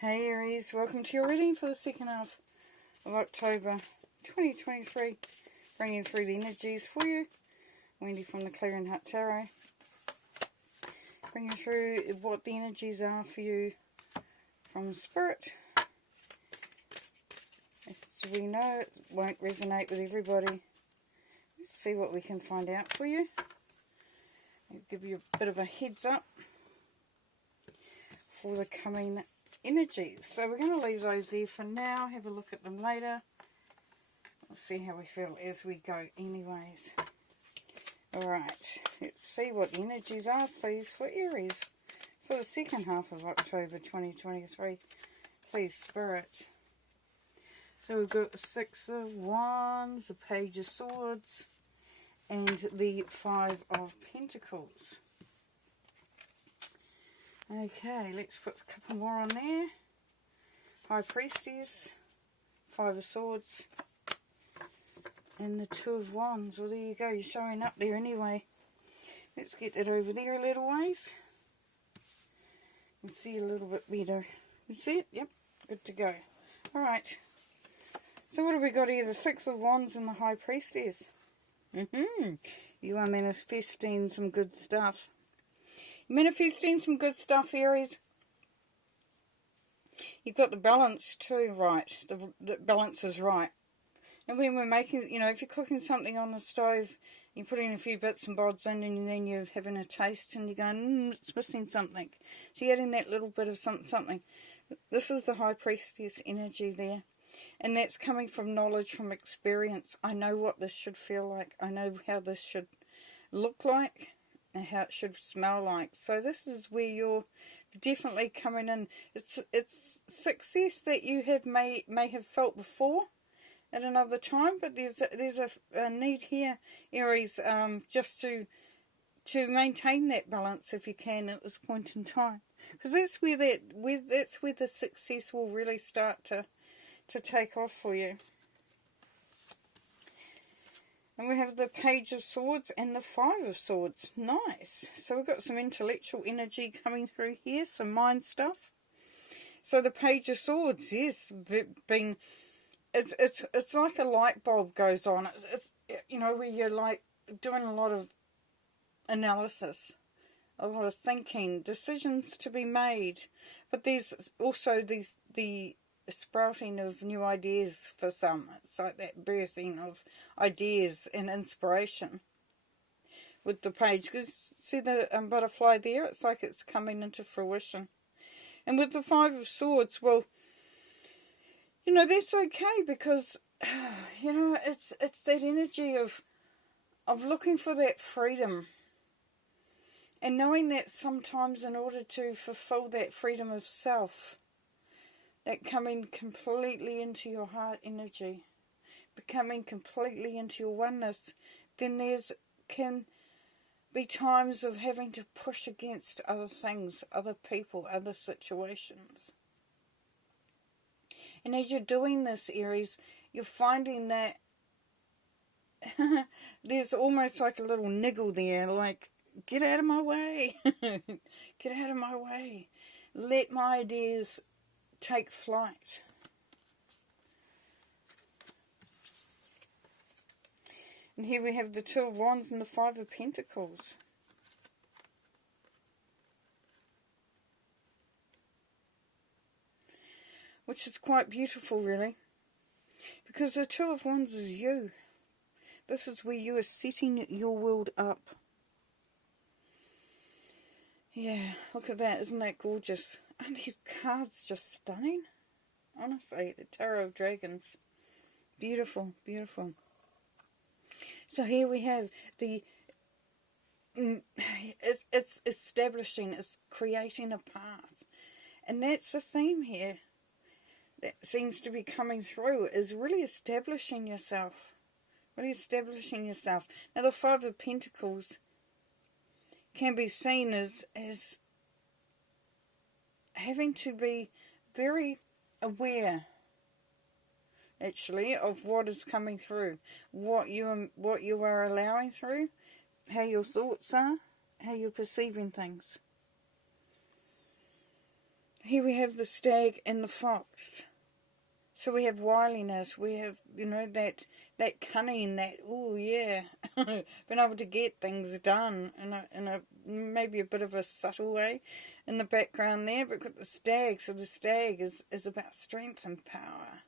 Hey Aries, welcome to your reading for the second half of October 2023. Bringing through the energies for you. Wendy from the Clearing Heart Tarot. Bringing through what the energies are for you from Spirit. As we know, it won't resonate with everybody. Let's see what we can find out for you. I'll give you a bit of a heads up for the coming energies. So we're going to leave those there for now. Have a look at them later. We'll see how we feel as we go anyways. Alright, let's see what the energies are, please, for Aries for the second half of October 2023. Please, Spirit. So we've got the Six of Wands, the Page of Swords, and the Five of Pentacles. Okay, let's put a couple more on there. High Priestess, Five of Swords, and the Two of Wands. Well, there you go, you're showing up there anyway. Let's get that over there a little ways. You can see a little bit better. You see it? Yep, good to go. Alright, so what have we got here? The Six of Wands and the High Priestess. You are manifesting some good stuff. Manifesting some good stuff, Aries. You've got the balance too right. The balance is right. And when we're making, if you're cooking something on the stove, you're putting a few bits and bobs in, and then you're having a taste, and you're going, it's missing something. So you're adding that little bit of something. This is the High Priestess energy there. And that's coming from knowledge, from experience. I know what this should feel like. I know how this should look like. And how it should smell like. So this is where you're definitely coming in. It's success that you may have felt before at another time, but there's a need here, Aries, just to maintain that balance if you can at this point in time, because that's where the success will really start to take off for you. And we have the Page of Swords and the Five of Swords. Nice. So we've got some intellectual energy coming through here, some mind stuff. So the Page of Swords, yes, it's like a light bulb goes on. It's where you're like doing a lot of analysis, a lot of thinking, decisions to be made. But there's also the sprouting of new ideas for some. It's like that bursting of ideas and inspiration with the page. Because see the butterfly there? It's like it's coming into fruition. And with the Five of Swords, well, that's okay, because it's that energy of looking for that freedom, and knowing that sometimes in order to fulfill that freedom of self, that coming completely into your heart energy, becoming completely into your oneness, then can be times of having to push against other things, other people, other situations. And as you're doing this, Aries, you're finding that there's almost like a little niggle there, like, get out of my way, get out of my way, let my ideas take flight. And here we have the Two of Wands and the Five of Pentacles. Which is quite beautiful, really. Because the Two of Wands is you. This is where you are setting your world up. Yeah, look at that. Isn't that gorgeous? Aren't these cards just stunning? Honestly, the Tarot of Dragons. Beautiful, beautiful. So here we have it's establishing, it's creating a path. And that's the theme here that seems to be coming through, is really establishing yourself. Really establishing yourself. Now the Five of Pentacles can be seen as having to be very aware, actually, of what is coming through, what you are allowing through, how your thoughts are, how you're perceiving things. Here we have the stag and the fox. So we have wiliness, we have, you know, that cunning, that, oh yeah, being able to get things done in a maybe a bit of a subtle way in the background there. But we've got the stag, so the stag is about strength and power.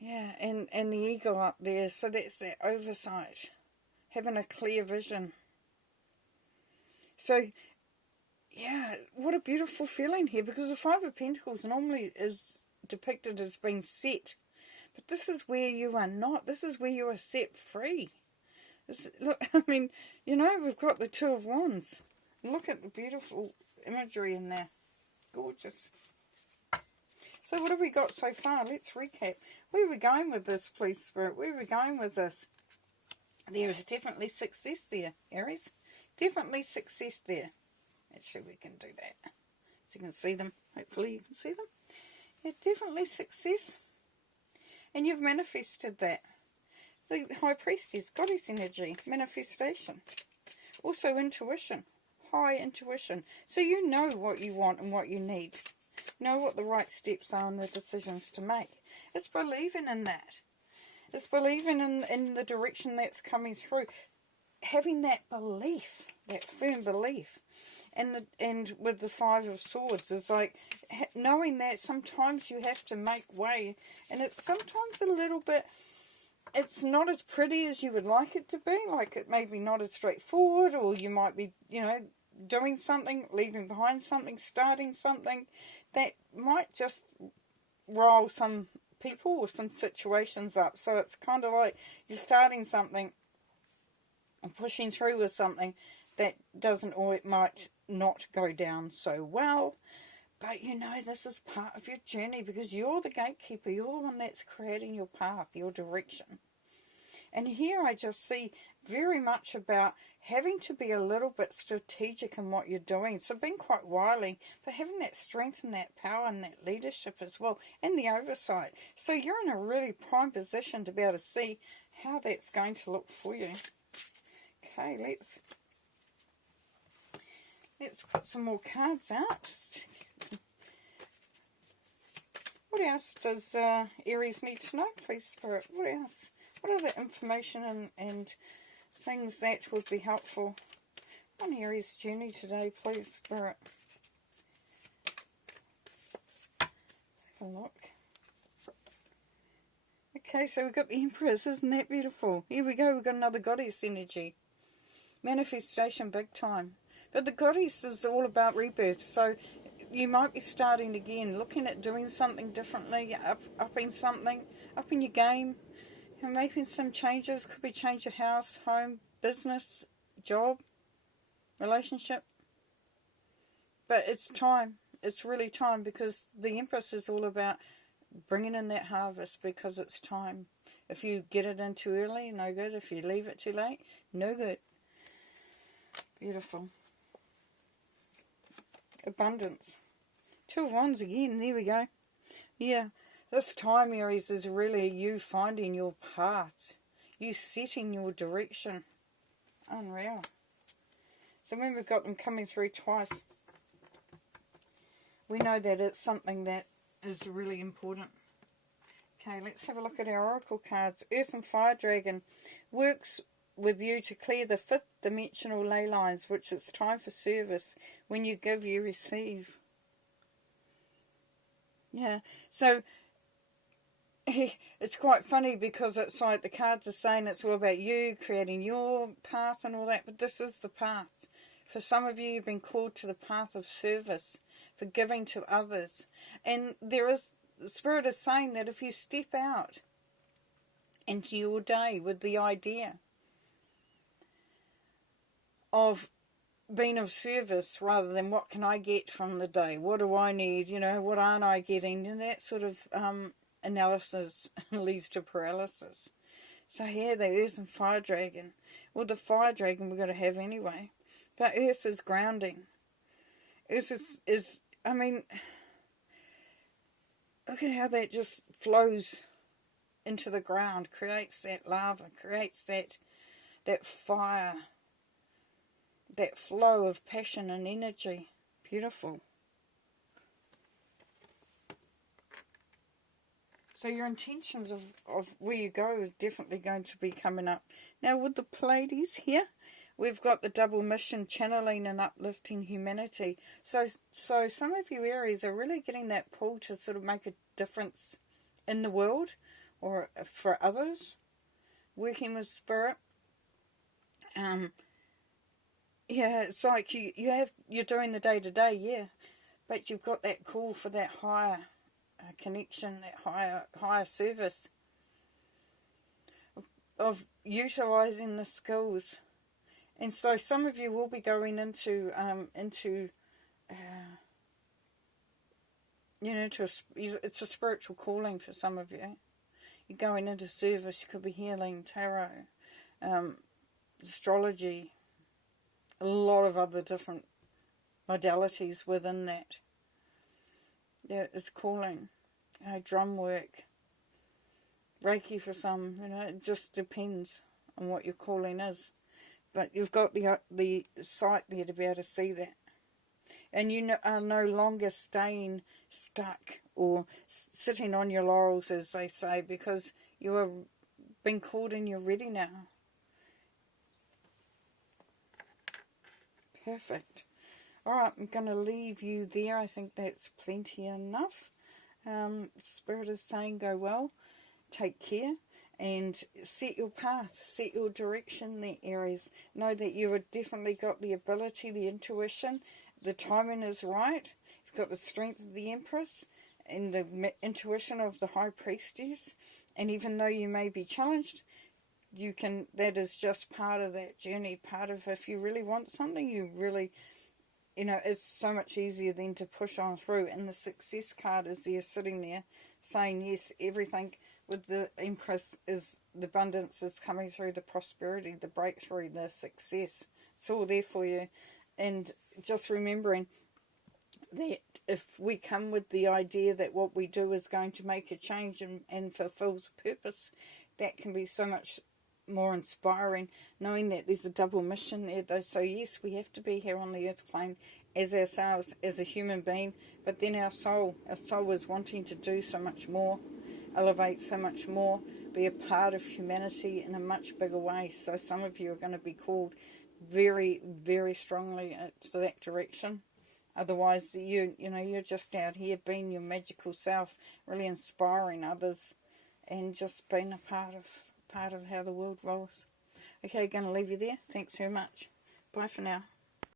Yeah, and the eagle up there, so that's that oversight, having a clear vision. So, yeah, what a beautiful feeling here, because the Five of Pentacles normally is depicted as being set, but this is where you are not. This is where you are set free. Look, I mean, you know, we've got the Two of Wands. Look at the beautiful imagery in there. Gorgeous. So what have we got so far? Let's recap. Where are we going with this, please, Spirit? Where are we going with this? There is definitely success there, Aries. Definitely success there. Actually, we can do that. So you can see them. Hopefully you can see them. Yeah, definitely success. And you've manifested that. The High Priestess, Goddess energy, manifestation. Also intuition, high intuition. So you know what you want and what you need. Know what the right steps are and the decisions to make. It's believing in that. It's believing in the direction that's coming through. Having that belief, that firm belief. And with the Five of Swords, it's like knowing that sometimes you have to make way. And it's sometimes a little bit, it's not as pretty as you would like it to be. Like it may be not as straightforward, or you might be, you know, doing something, leaving behind something, starting something that might just rile some people or some situations up. So it's kind of like you're starting something and pushing through with something that doesn't, or it might not go down so well. But you know, this is part of your journey, because you're the gatekeeper. You're the one that's creating your path, your direction. And here I just see very much about having to be a little bit strategic in what you're doing. So being quite wily, but having that strength and that power and that leadership as well, and the oversight. So you're in a really prime position to be able to see how that's going to look for you. Okay, let's put some more cards out. What else does Aries need to know, please, Spirit? What else? What other information and things that would be helpful on Aries' journey today, please, Spirit? Let's have a look. Okay, so we've got the Empress. Isn't that beautiful? Here we go. We've got another Goddess energy. Manifestation big time. But the Goddess is all about rebirth. So you might be starting again, looking at doing something differently, upping something, upping your game. And making some changes. Could be change your house, home, business, job, relationship. But it's time. It's really time, because the Empress is all about bringing in that harvest, because it's time. If you get it in too early, no good. If you leave it too late, no good. Beautiful. Abundance. Two of Wands again. There we go. Yeah. This time, Aries, is really you finding your path. You setting your direction. Unreal. So when we've got them coming through twice, we know that it's something that is really important. Okay, let's have a look at our Oracle cards. Earth and Fire Dragon works with you to clear the fifth dimensional ley lines, which it's time for service. When you give, you receive. Yeah, so it's quite funny, because it's like the cards are saying it's all about you creating your path and all that, but this is the path. For some of you, you've been called to the path of service, for giving to others. And the Spirit is saying that if you step out into your day with the idea of being of service, rather than what can I get from the day, what do I need, you know, what aren't I getting, and that sort of analysis leads to paralysis. So here, the Earth and Fire Dragon. Well, the Fire Dragon we're going to have anyway. But Earth is grounding. Earth is, I mean, look at how that just flows into the ground, creates that lava, creates that fire, that flow of passion and energy. Beautiful. So your intentions of where you go is definitely going to be coming up. Now with the Pleiades here, we've got the double mission, channeling and uplifting humanity. So some of you Aries are really getting that pull to sort of make a difference in the world or for others, working with spirit. Yeah, it's like you're doing the day-to-day, yeah, but you've got that call for that higher connection, that higher service of utilising the skills. And so some of you will be going into it's a spiritual calling for some of you. You're going into service. You could be healing, tarot, astrology, a lot of other different modalities within that. Yeah, it's calling. Drum work, Reiki for some. It just depends on what your calling is. But you've got the sight there to be able to see that. And you are no longer staying stuck or sitting on your laurels, as they say, because you have been called and you're ready now. Perfect. Alright, I'm going to leave you there. I think that's plenty enough. Spirit is saying go well. Take care. And set your path, set your direction there, Aries. Know that you have definitely got the ability, the intuition. The timing is right. You've got the strength of the Empress and the intuition of the High Priestess. And even though you may be challenged, that is just part of that journey. Part of, if you really want something, you really, it's so much easier then to push on through. And the success card is there sitting there saying, yes, everything with the Empress is the abundance is coming through, the prosperity, the breakthrough, the success. It's all there for you. And just remembering that if we come with the idea that what we do is going to make a change and fulfills a purpose, that can be so much more inspiring, knowing that there's a double mission there though. So yes, we have to be here on the earth plane as ourselves, as a human being, but then our soul is wanting to do so much more, elevate so much more, be a part of humanity in a much bigger way. So some of you are going to be called very, very strongly to that direction. Otherwise, you're just out here being your magical self, really inspiring others, and just being a part of how the world rolls. Okay, going to leave you there. Thanks very much. Bye for now.